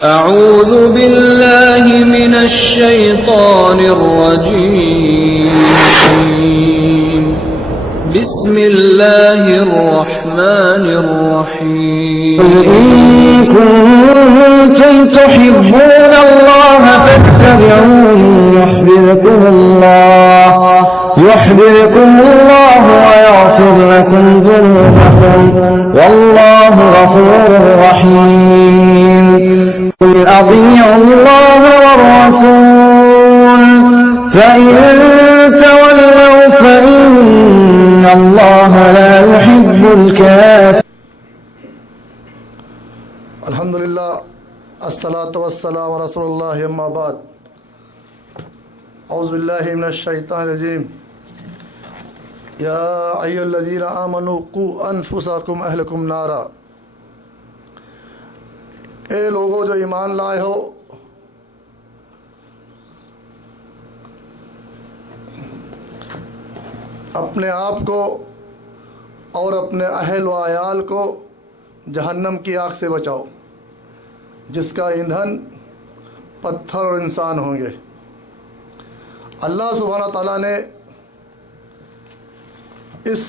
أعوذ بالله من الشيطان الرجيم بسم الله الرحمن الرحيم قل إن كنتم تحبون الله فاتبعوني يحببكم الله ويغفر لكم ذنوبكم والله غفور رحيم قل أطيعوا الله والرسول فإن تولوا فإن الله لا يحب الكافرين. الحمدللہ الصلاۃ والسلام علی رسول اللہ اما بعد اعوذ باللہ من الشیطان الرجیم یا ایھا الذین آمنوا قوا انفسکم اہلکم نارا. اے لوگو جو ایمان لائے ہو اپنے آپ کو اور اپنے اہل و عیال کو جہنم کی آگ سے بچاؤ جس کا ایندھن پتھر اور انسان ہوں گے. اللہ سبحانہ تعالیٰ نے اس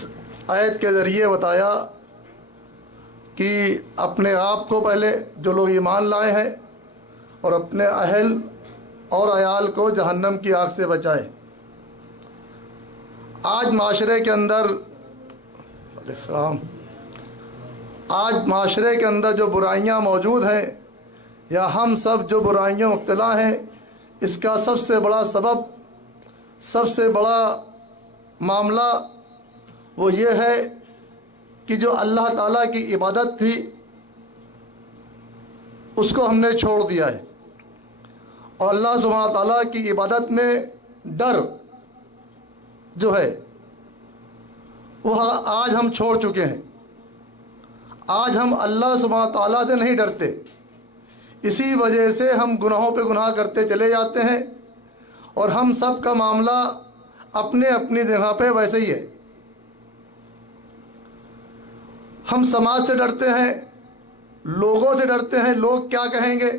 آیت کے ذریعے بتایا کہ اپنے آپ کو پہلے جو لوگ ایمان لائے ہیں اور اپنے اہل اور عیال کو جہنم کی آگ سے بچائے. آج معاشرے کے اندر کے اندر جو برائیاں موجود ہیں یا ہم سب جو برائیوں مبتلا ہیں اس کا سب سے بڑا سبب سب سے بڑا معاملہ وہ یہ ہے کہ جو اللہ تعالیٰ کی عبادت تھی اس کو ہم نے چھوڑ دیا ہے اور اللہ سبحانہ تعالیٰ کی عبادت میں ڈر جو ہے وہ آج ہم چھوڑ چکے ہیں. آج ہم اللہ سبحانہ تعالیٰ سے نہیں ڈرتے. اسی وجہ سے ہم گناہوں پہ گناہ کرتے چلے جاتے ہیں اور ہم سب کا معاملہ اپنے اپنی جگہ پہ ویسے ہی ہے. ہم سماج سے ڈرتے ہیں, لوگوں سے ڈرتے ہیں, لوگ کیا کہیں گے.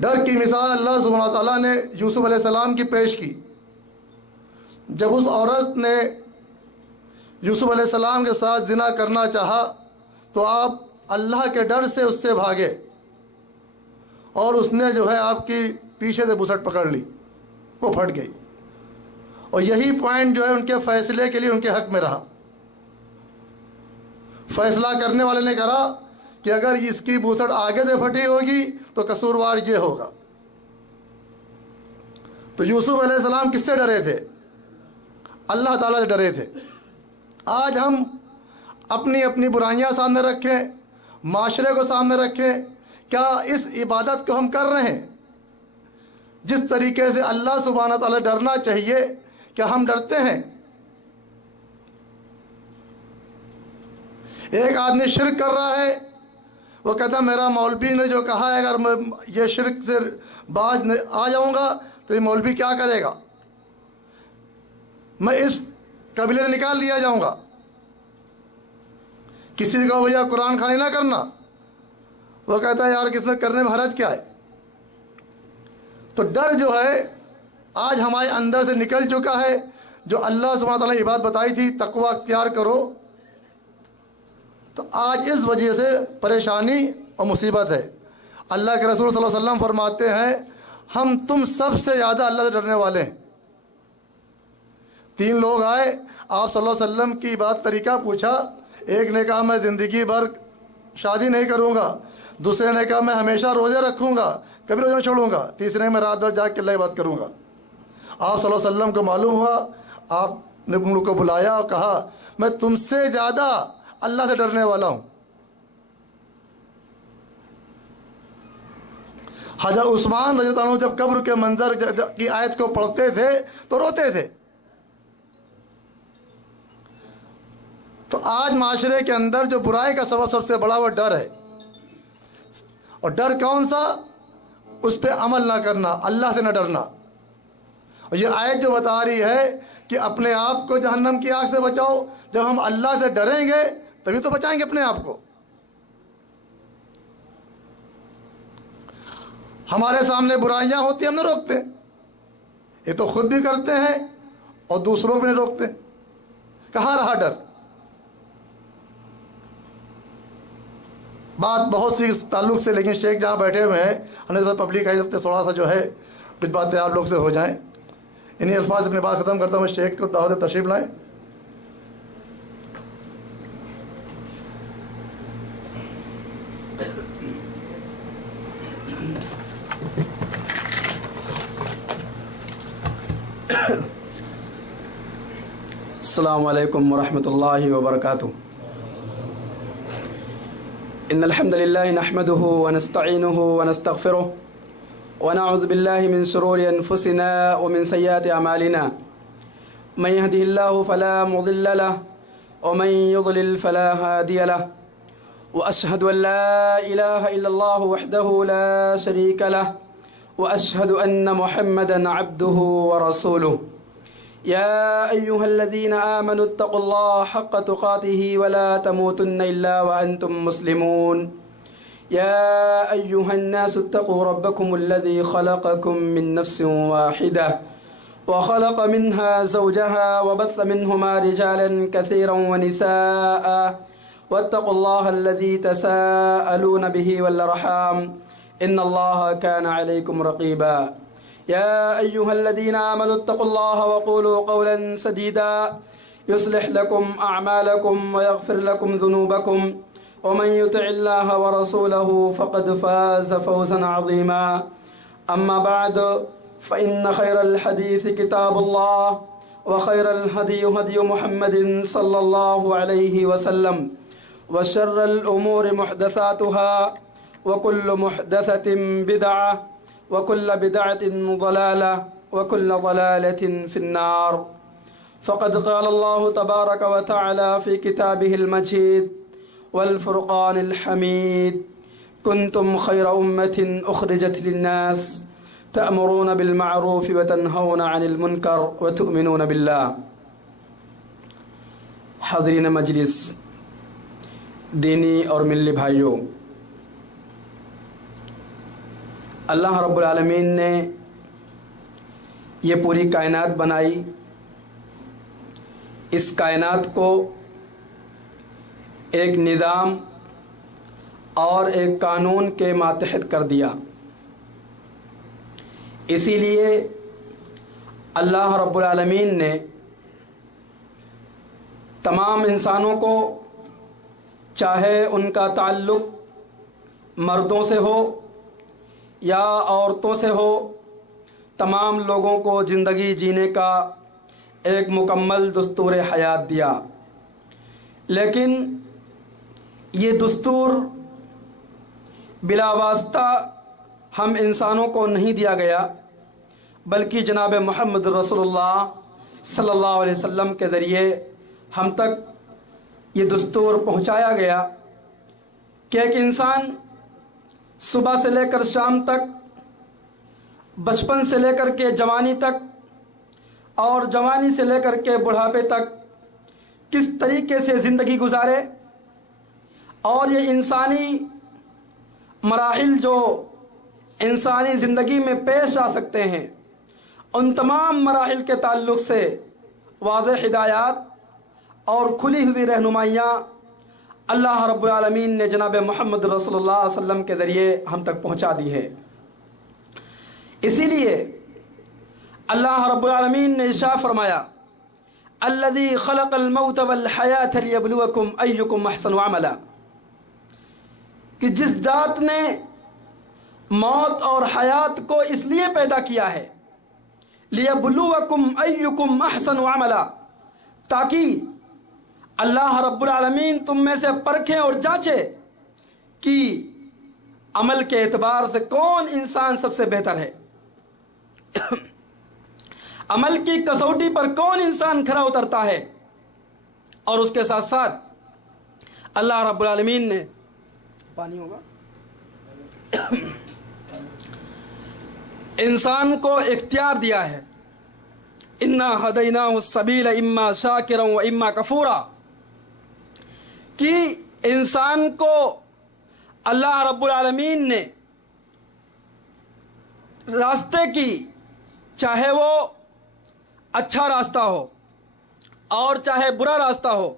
ڈر کی مثال اللہ سبحانہ تعالیٰ نے یوسف علیہ السلام کی پیش کی. جب اس عورت نے یوسف علیہ السلام کے ساتھ زنا کرنا چاہا تو آپ اللہ کے ڈر سے اس سے بھاگے اور اس نے جو ہے آپ کی پیچھے سے بسٹ پکڑ لی, وہ پھٹ گئی. اور یہی پوائنٹ جو ہے ان کے فیصلے کے لیے ان کے حق میں رہا. فیصلہ کرنے والے نے کہا کہ اگر اس کی بسٹ آگے سے پھٹی ہوگی تو قصوروار یہ ہوگا. تو یوسف علیہ السلام کس سے ڈرے تھے؟ اللہ تعالیٰ سے ڈرے تھے. آج ہم اپنی اپنی برائیاں سامنے رکھیں, معاشرے کو سامنے رکھیں. کیا اس عبادت کو ہم کر رہے ہیں جس طریقے سے اللہ سبحانہ تعالیٰ ڈرنا چاہیے؟ کیا ہم ڈرتے ہیں؟ ایک آدمی شرک کر رہا ہے, وہ کہتا میرا مولوی نے جو کہا ہے اگر میں یہ شرک سے باز آ جاؤں گا تو یہ مولوی کیا کرے گا, میں اس قبیلے سے نکال لیا جاؤں گا. کسی سے کہو بھیا قرآن خوانی نہ کرنا, وہ کہتا ہے یار کس میں کرنے میں حرج کیا ہے. تو ڈر جو ہے آج ہمارے اندر سے نکل چکا ہے. جو اللہ سبحانہ تعالیٰ نے یہ بات بتائی تھی تقویٰ اختیار کرو, تو آج اس وجہ سے پریشانی اور مصیبت ہے. اللہ کے رسول صلی اللہ علیہ وسلم فرماتے ہیں ہم تم سب سے زیادہ اللہ سے ڈرنے والے ہیں. 3 لوگ آئے, آپ صلی اللہ علیہ وسلم کی بات طریقہ پوچھا. ایک نے کہا میں زندگی بھر شادی نہیں کروں گا, دوسرے نے کہا میں ہمیشہ روزے رکھوں گا, کبھی روزے نہیں چھوڑوں گا, تیسرے میں رات بھر جاگ کے اللہ کی بات کروں گا. آپ صلی اللہ علیہ وسلم کو معلوم ہوا, آپ نے ان لوگ کو بلایا اور کہا میں تم سے زیادہ اللہ سے ڈرنے والا ہوں. حضرت عثمان رضی اللہ عنہ جب قبر کے منظر کی آیت کو پڑھتے تھے تو روتے تھے. تو آج معاشرے کے اندر جو برائی کا سبب سب سے بڑا وہ ڈر ہے. اور ڈر کون سا؟ اس پہ عمل نہ کرنا, اللہ سے نہ ڈرنا. اور یہ آیت جو بتا رہی ہے کہ اپنے آپ کو جہنم کی آگ سے بچاؤ. جب ہم اللہ سے ڈریں گے تبھی تو بچائیں گے اپنے آپ کو. ہمارے سامنے برائیاں ہوتی ہیں ہم نہ روکتے، یہ تو خود بھی کرتے ہیں اور دوسروں کو بھی نہیں روکتے. کہاں رہا ڈر؟ بات بہت سی اس تعلق سے، لیکن شیخ جہاں بیٹھے ہوئے ہیں ہمیں پبلک ہے تھوڑا سا جو ہے کچھ باتیں آپ لوگ سے ہو جائیں. انہی الفاظ اپنی بات ختم کرتا ہوں. شیخ کو دعوت تشریف لائیں. السلام علیکم ورحمۃ اللہ وبرکاتہ. ان الحمد لله نحمده ونستعينه ونستغفره ونعوذ بالله من شرور انفسنا ومن سيئات اعمالنا. من يهده الله فلا مضل له ومن يضلل فلا هادي له. واشهد ان لا اله الا الله وحده لا شريك له واشهد ان محمدا عبده ورسوله. يا أيها الذين آمنوا اتقوا الله حق تقاته ولا تموتن إلا وأنتم مسلمون. يا أيها الناس اتقوا ربكم الذي خلقكم من نفس واحدة وخلق منها زوجها وبث منهما رجالا كثيرا ونساء واتقوا الله الذي تساءلون به والأرحام إن الله كان عليكم رقيبا. يا أيها الذين آمنوا اتقوا الله وقولوا قولا سديدا يصلح لكم أعمالكم ويغفر لكم ذنوبكم ومن يطع الله ورسوله فقد فاز فوزا عظيما. أما بعد فإن خير الحديث كتاب الله وخير الهدي هدي محمد صلى الله عليه وسلم وشر الأمور محدثاتها وكل محدثة بدعة وكل بدعة ضلالة وكل ضلالة في النار. فقد قال الله تبارك وتعالى في كتابه المجيد والفرقان الحميد: كنتم خير أمة أخرجت للناس تأمرون بالمعروف وتنهون عن المنكر وتؤمنون بالله. حاضرین مجلس، دینی اور ملی بھائیوں، اللہ رب العالمین نے یہ پوری کائنات بنائی، اس کائنات کو ایک نظام اور ایک قانون کے ماتحت کر دیا. اسی لیے اللہ رب العالمین نے تمام انسانوں کو، چاہے ان کا تعلق مردوں سے ہو یا عورتوں سے ہو، تمام لوگوں کو زندگی جینے کا ایک مکمل دستور حیات دیا. لیکن یہ دستور بلا واسطہ ہم انسانوں کو نہیں دیا گیا، بلکہ جناب محمد رسول اللہ صلی اللہ علیہ وسلم کے ذریعے ہم تک یہ دستور پہنچایا گیا کہ ایک انسان صبح سے لے کر شام تک، بچپن سے لے کر کے جوانی تک اور جوانی سے لے کر کے بڑھاپے تک کس طریقے سے زندگی گزارے، اور یہ انسانی مراحل جو انسانی زندگی میں پیش آ سکتے ہیں، ان تمام مراحل کے تعلق سے واضح ہدایات اور کھلی ہوئی رہنمائیاں اللہ رب العالمین نے جناب محمد رسول اللہ صلی اللہ علیہ وسلم کے ذریعے ہم تک پہنچا دی ہے. اسی لیے اللہ رب العالمین نے ارشاد فرمایا: الذی خلق الموت والحیاة لیبلوکم ایکم احسن عملا، کہ جس ذات نے موت اور حیات کو اس لیے پیدا کیا ہے، لیبلوکم ایکم احسن عملا، تاکہ اللہ رب العالمین تم میں سے پرکھیں اور جانچے کہ عمل کے اعتبار سے کون انسان سب سے بہتر ہے، عمل کی کسوٹی پر کون انسان کھرا اترتا ہے. اور اس کے ساتھ ساتھ اللہ رب العالمین نے پانی ہوگا انسان کو اختیار دیا ہے: انا ہدیناہ السبیل اما شاکرا و اما کفورا، کہ انسان کو اللہ رب العالمین نے راستے کی، چاہے وہ اچھا راستہ ہو اور چاہے برا راستہ ہو،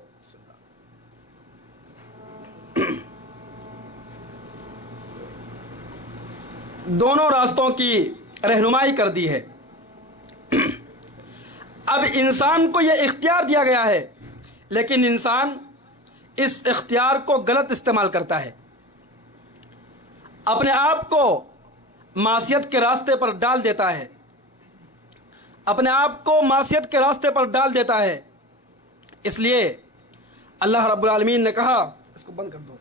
دونوں راستوں کی رہنمائی کر دی ہے۔ اب انسان کو یہ اختیار دیا گیا ہے، لیکن انسان اس اختیار کو غلط استعمال کرتا ہے، اپنے آپ کو معصیت کے راستے پر ڈال دیتا ہے، اپنے آپ کو معصیت کے راستے پر ڈال دیتا ہے۔ اس لیے اللہ رب العالمین نے کہا، اس کو بند کر دو،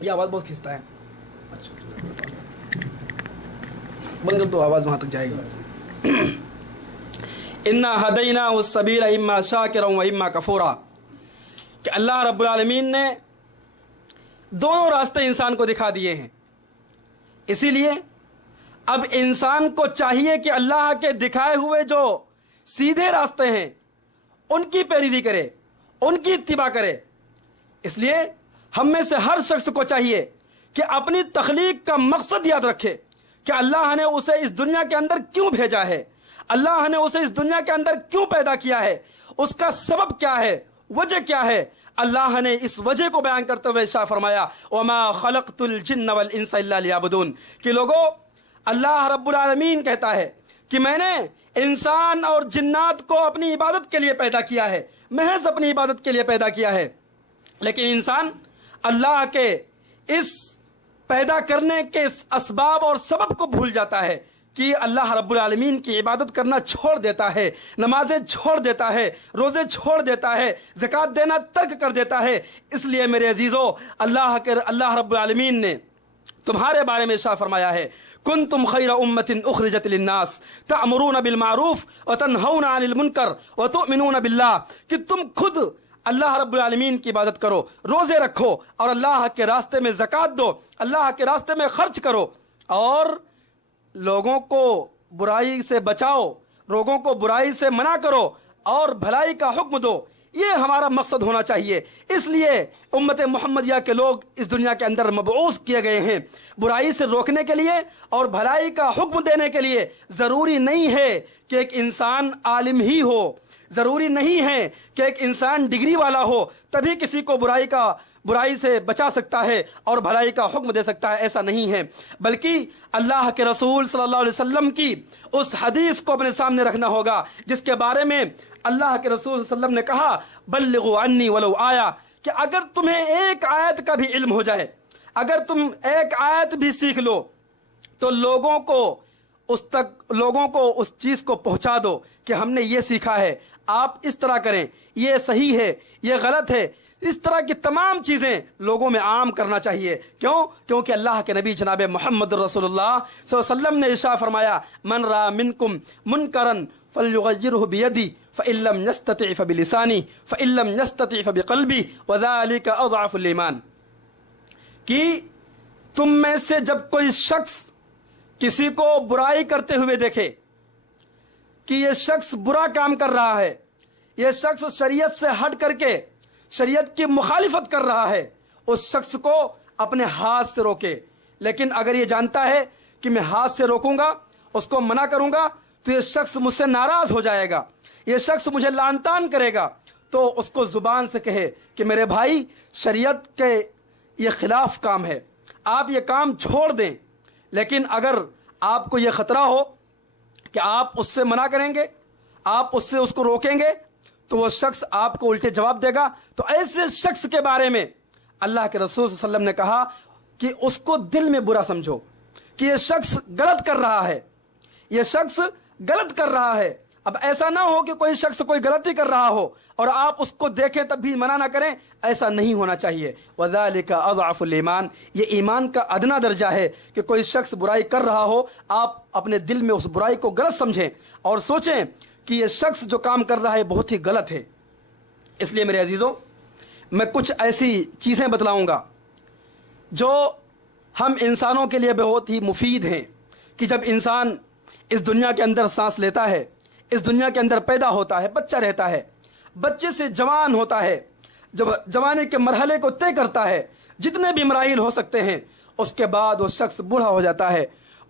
یہ آواز بہت کھنچتا ہے، بند کر دو، آواز وہاں تک جائے گی۔ انا ہدینا السبیل اما شاکرا و اما کفورا، کہ اللہ رب العالمین نے دونوں راستے انسان کو دکھا دیے ہیں۔ اسی لیے اب انسان کو چاہیے کہ اللہ کے دکھائے ہوئے جو سیدھے راستے ہیں ان کی پیروی کرے، ان کی اتباع کرے۔ اس لیے ہم میں سے ہر شخص کو چاہیے کہ اپنی تخلیق کا مقصد یاد رکھے کہ اللہ نے اسے اس دنیا کے اندر کیوں بھیجا ہے، اللہ نے اسے اس دنیا کے اندر کیوں پیدا کیا ہے، اس کا سبب کیا ہے، وجہ کیا ہے۔ اللہ نے اس وجہ کو بیان کرتے ہوئے ارشاد فرمایا وما خلقت الجن والانس الا لیعبدون، کہ لوگو اللہ رب العالمین کہتا ہے کہ میں نے انسان اور جنات کو اپنی عبادت کے لیے پیدا کیا ہے، محض اپنی عبادت کے لیے پیدا کیا ہے۔ لیکن انسان اللہ کے اس پیدا کرنے کے اسباب اور سبب کو بھول جاتا ہے کہ اللہ رب العالمین کی عبادت کرنا چھوڑ دیتا ہے، نمازیں چھوڑ دیتا ہے، روزے چھوڑ دیتا ہے، زکوٰۃ دینا ترک کر دیتا ہے۔ اس لیے میرے عزیزو، اللہ رب العالمین نے تمہارے بارے میں ارشاد فرمایا ہے کنتم خیر امۃ اخرجت للناس تأمرون بالمعروف وتنہون عن المنکر وتؤمنون باللہ، کہ تم خود اللہ رب العالمین کی عبادت کرو، روزے رکھو اور اللہ کے راستے میں زکوٰۃ دو، اللہ کے راستے میں خرچ کرو اور لوگوں کو برائی سے بچاؤ، لوگوں کو برائی سے منع کرو اور بھلائی کا حکم دو۔ یہ ہمارا مقصد ہونا چاہیے۔ اس لیے امت محمدیہ کے لوگ اس دنیا کے اندر مبعوث کیے گئے ہیں، برائی سے روکنے کے لیے اور بھلائی کا حکم دینے کے لیے۔ ضروری نہیں ہے کہ ایک انسان عالم ہی ہو، ضروری نہیں ہے کہ ایک انسان ڈگری والا ہو تبھی کسی کو برائی سے بچا سکتا ہے اور بھلائی کا حکم دے سکتا ہے، ایسا نہیں ہے۔ بلکہ اللہ کے رسول صلی اللہ علیہ وسلم کی اس حدیث کو اپنے سامنے رکھنا ہوگا جس کے بارے میں اللہ کے رسول صلی اللہ علیہ وسلم نے کہا بلغوا عنی ولو آیا، کہ اگر تمہیں ایک آیت کا بھی علم ہو جائے، اگر تم ایک آیت بھی سیکھ لو تو لوگوں کو اس چیز کو پہنچا دو کہ ہم نے یہ سیکھا ہے، آپ اس طرح کریں، یہ صحیح ہے، یہ غلط ہے۔ اس طرح کی تمام چیزیں لوگوں میں عام کرنا چاہیے۔ کیونکہ اللہ کے نبی جناب محمد رسول اللہ صلی اللہ علیہ وسلم نے ارشاد فرمایا من را منکم منکرا فلیغیرہ بیدی فإن لم یستطع فبلسانی فإن لم یستطع فبقلبی وذلک اضعف الایمان، کہ تم میں سے جب کوئی شخص کسی کو برائی کرتے ہوئے دیکھے کہ یہ شخص برا کام کر رہا ہے، یہ شخص شریعت سے ہٹ کر کے شریعت کی مخالفت کر رہا ہے، اس شخص کو اپنے ہاتھ سے روکے۔ لیکن اگر یہ جانتا ہے کہ میں ہاتھ سے روکوں گا، اس کو منع کروں گا تو یہ شخص مجھ سے ناراض ہو جائے گا، یہ شخص مجھے لعن طعن کرے گا، تو اس کو زبان سے کہے کہ میرے بھائی شریعت کے یہ خلاف کام ہے، آپ یہ کام چھوڑ دیں۔ لیکن اگر آپ کو یہ خطرہ ہو کہ آپ اس سے منع کریں گے، آپ اس کو روکیں گے تو وہ شخص آپ کو الٹے جواب دے گا، تو ایسے شخص کے بارے میں اللہ کے رسول صلی اللہ علیہ وسلم نے کہا کہ اس کو دل میں برا سمجھو کہ یہ شخص غلط کر رہا ہے، یہ شخص غلط کر رہا ہے۔ اب ایسا نہ ہو کہ کوئی شخص کوئی غلطی کر رہا ہو اور آپ اس کو دیکھیں تب بھی منع نہ کریں، ایسا نہیں ہونا چاہیے۔ وَذَلِكَ أَضْعَفُ الْإِيمَانِ، یہ ایمان کا ادنا درجہ ہے کہ کوئی شخص برائی کر رہا ہو، آپ اپنے دل میں اس برائی کو غلط سمجھیں اور سوچیں کہ یہ شخص جو کام کر رہا ہے بہت ہی غلط ہے۔ اس لیے میرے عزیزوں، میں کچھ ایسی چیزیں بتلاؤں گا جو ہم انسانوں کے لیے بہت ہی مفید ہیں، کہ جب انسان اس دنیا کے اندر سانس لیتا ہے، اس دنیا کے اندر پیدا ہوتا ہے، بچہ رہتا ہے، بچے سے جوان ہوتا ہے، جب جوانی کے مرحلے کو طے کرتا ہے، جتنے بھی مراحل ہو سکتے ہیں، اس کے بعد وہ شخص بوڑھا ہو جاتا ہے،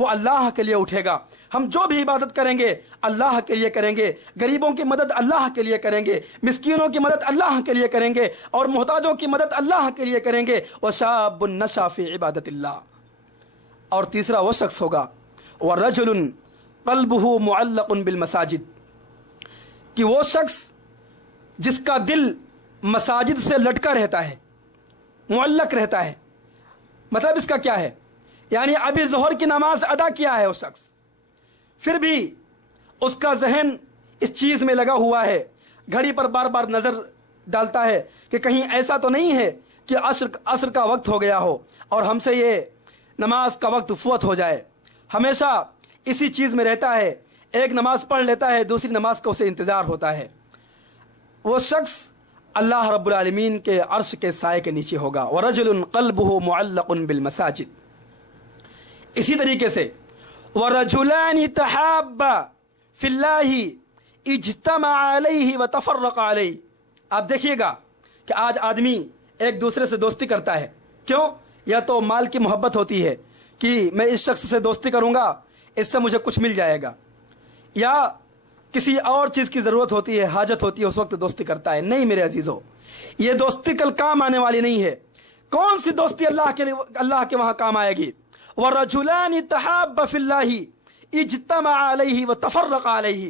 وہ اللہ کے لیے اٹھے گا. ہم جو بھی عبادت کریں گے اللہ کے لیے کریں گے, غریبوں کی مدد اللہ کے لیے کریں گے, مسکینوں کی مدد اللہ کے لیے کریں گے, اور محتاجوں کی مدد اللہ کے لیے کریں گے. وَشَابٌ نَشَأَ فِي عِبَادَةِ اللَّهِ. اور تیسرا وہ شخص ہوگا وَرَجُلٌ قَلْبُهُ مُعَلَّقٌ بِالْمَسَاجِدِ, کہ وہ شخص جس کا دل مساجد سے لٹکا رہتا ہے, معلق رہتا ہے. مطلب اس کا کیا ہے؟ یعنی ابھی ظہر کی نماز ادا کیا ہے وہ شخص, پھر بھی اس کا ذہن اس چیز میں لگا ہوا ہے, گھڑی پر بار بار نظر ڈالتا ہے کہ کہیں ایسا تو نہیں ہے کہ عصر کا وقت ہو گیا ہو اور ہم سے یہ نماز کا وقت فوت ہو جائے. ہمیشہ اسی چیز میں رہتا ہے, ایک نماز پڑھ لیتا ہے, دوسری نماز کا اسے انتظار ہوتا ہے. وہ شخص اللہ رب العالمین کے عرش کے سائے کے نیچے ہوگا. وَرَجُلٌ قَلْبُهُ مُعَلَّقٌ بِالْمَسَاجِدِ. اسی طریقے سے وَرَجُلَانِ تَحَابَّا فِي اللَّهِ اجْتَمَعَ عَلَيْهِ وَتَفَرَّقَ عَلَيْهِ. آپ دیکھیے گا کہ آج آدمی ایک دوسرے سے دوستی کرتا ہے. کیوں؟ یا تو مال کی محبت ہوتی ہے کہ میں اس شخص سے دوستی کروں گا, اس سے مجھے کچھ مل جائے گا, یا کسی اور چیز کی ضرورت ہوتی ہے, حاجت ہوتی ہے, اس وقت دوستی کرتا ہے. نہیں میرے عزیزو, یہ دوستی کل کام آنے والی نہیں ہے. کون سی دوستی اللہ کے وہاں کام آئے گی؟ وَرَجُلَانِ تَحَابَّا فِي اللَّهِ اجْتَمَعَ عَلَيْهِ وَتَفَرَّقَ عَلَيْهِ.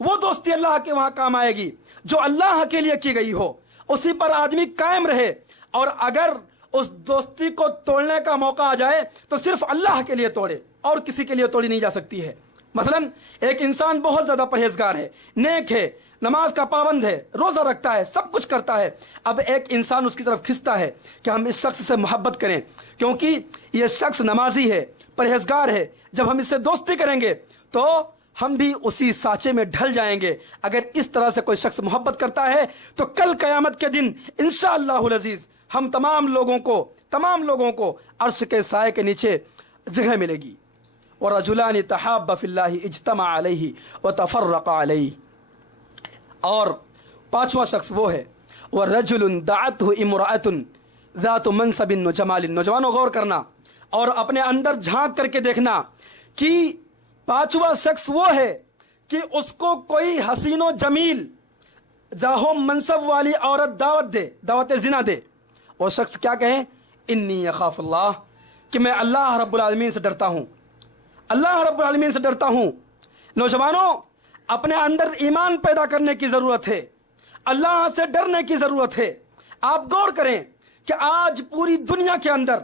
وہ دوستی اللہ کے وہاں کام آئے گی جو اللہ کے لیے کی گئی ہو, اسی پر آدمی قائم رہے. اور اگر اس دوستی کو توڑنے کا موقع آ جائے تو صرف اللہ کے لیے توڑے, اور کسی کے لیے توڑی نہیں جا سکتی ہے. مثلا ایک انسان بہت زیادہ پرہیزگار ہے, نیک ہے, نماز کا پابند ہے, روزہ رکھتا ہے, سب کچھ کرتا ہے. اب ایک انسان اس کی طرف کھنچتا ہے کہ ہم اس شخص سے محبت کریں کیونکہ یہ شخص نمازی ہے, پرہیزگار ہے, جب ہم اس سے دوستی کریں گے تو ہم بھی اسی سانچے میں ڈھل جائیں گے. اگر اس طرح سے کوئی شخص محبت کرتا ہے تو کل قیامت کے دن انشاءاللہ العزیز ہم تمام لوگوں کو عرش کے سائے کے نیچے جگہ ملے گی. وَرَجُلَانِ تَحَابَّا فِي اللَّهِ اجْتَمَعَ عَلَيْهِ وَتَفَرَّقَ عَلَيْهِ. اور پانچواں شخص وہ ہے وَرَجُلٌ دَعَتْهُ امْرَأَةٌ ذَاتُ مَنْصَبٍ وَجَمَالٍ. نوجوانوں غور کرنا اور اپنے اندر جھانک کر کے دیکھنا کہ پانچواں شخص وہ ہے کہ اس کو کوئی حسین و جمیل جاہ و منصب والی عورت دعوت زنا دے. وہ شخص کیا کہیں؟ انی اخاف اللہ, کہ میں اللہ رب العالمین سے ڈرتا ہوں, اللہ رب العالمین سے ڈرتا ہوں. نوجوانوں, اپنے اندر ایمان پیدا کرنے کی ضرورت ہے, اللہ سے ڈرنے کی ضرورت ہے. آپ غور کریں کہ آج پوری دنیا کے اندر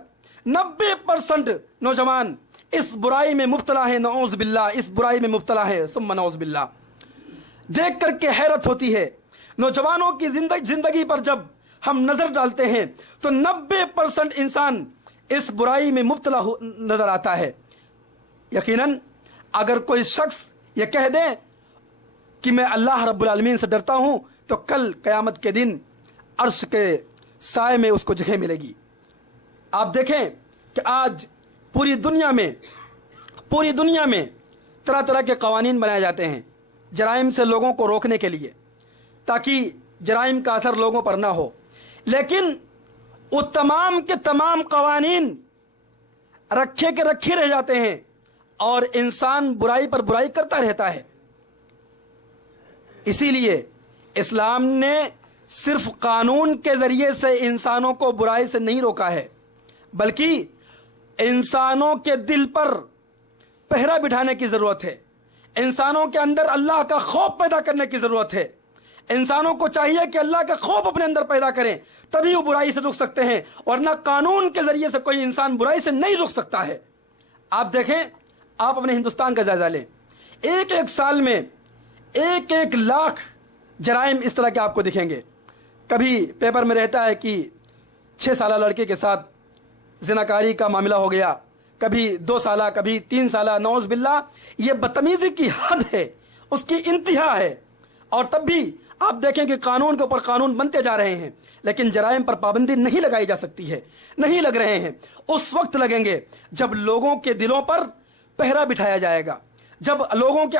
90% نوجوان اس برائی میں مبتلا ہے, نعوذ باللہ, اس برائی میں مبتلا ہے, ثم نعوذ باللہ. دیکھ کر کے حیرت ہوتی ہے. نوجوانوں کی زندگی پر جب ہم نظر ڈالتے ہیں تو 90% انسان اس برائی میں مبتلا نظر آتا ہے. یقیناً اگر کوئی شخص یہ کہہ دے کہ میں اللہ رب العالمین سے ڈرتا ہوں تو کل قیامت کے دن عرش کے سائے میں اس کو جگہ ملے گی. آپ دیکھیں کہ آج پوری دنیا میں طرح طرح کے قوانین بنائے جاتے ہیں جرائم سے لوگوں کو روکنے کے لیے, تاکہ جرائم کا اثر لوگوں پر نہ ہو. لیکن وہ تمام کے تمام قوانین رکھے رہ جاتے ہیں اور انسان برائی پر برائی کرتا رہتا ہے. اسی لیے اسلام نے صرف قانون کے ذریعے سے انسانوں کو برائی سے نہیں روکا ہے, بلکہ انسانوں کے دل پر پہرا بٹھانے کی ضرورت ہے. انسانوں کے اندر اللہ کا خوف پیدا کرنے کی ضرورت ہے. انسانوں کو چاہیے کہ اللہ کا خوف اپنے اندر پیدا کریں, تبھی وہ برائی سے رک سکتے ہیں, ورنہ قانون کے ذریعے سے کوئی انسان برائی سے نہیں رک سکتا ہے. آپ دیکھیں, آپ اپنے ہندوستان کا جائزہ لیں, ایک سال میں 1 لاکھ جرائم اس طرح کے آپ کو دکھیں گے. کبھی پیپر میں رہتا ہے کہ 6 سالہ لڑکے کے ساتھ زناکاری کا معاملہ ہو گیا, کبھی 2 سالہ, کبھی 3 سالہ. نعوذ باللہ, یہ بدتمیزی کی حد ہے, اس کی انتہا ہے. اور تب بھی آپ دیکھیں کہ قانون کے اوپر قانون بنتے جا رہے ہیں, لیکن جرائم پر پابندی نہیں لگائی جا سکتی ہے, نہیں لگ رہے ہیں. اس وقت لگیں گے جب لوگوں کے دلوں پر پہرا بٹھایا جائے گا, جب لوگوں کے